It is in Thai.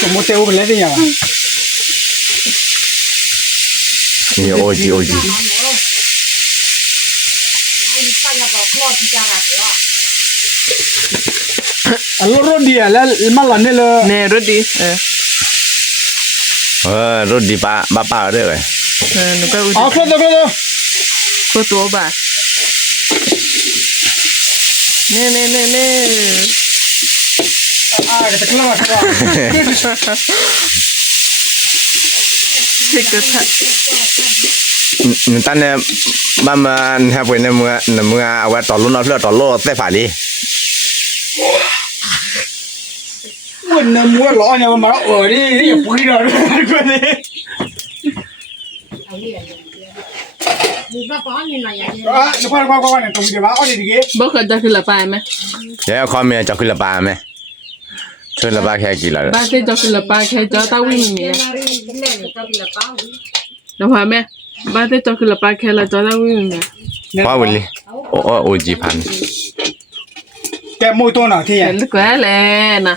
Como te hubo le diga. Ni oji. Allora dia la il malone lo. เนรถดีรถดีป้าเด้อ หนูก็อุด Ah, claro. ก็ตัวบ่าเน่ Ah, que te clava. สิกระทะ ตั้งเนี่ยมันแฮปปี้ในเมื่อเอาไว้ต่อรุ่นเอาเพื่อต่อโลดได้ฝ่าลี Bueno, mua lo nha mà nó ở đi, đi bụi rồi. Quên đi. Ah, nó qua này tụi nó ở đi đi. บ่เคยจะขึ้นละปายไหม เดี๋ยวคอมเมนต์จะขึ้นละปาไหมขึ้นละปาแค่กี่ละ บ้านที่จะขึ้นละปายแค่จอตาวิ่งเมียแล้วพอแม่บ้านที่จะขึ้นละปายแค่ละจอตาวิ่งเมีย ว่าวันนี้โอ้จีพัน Cái môi tôi nào thì เห็นลึกแล้วแหละนะ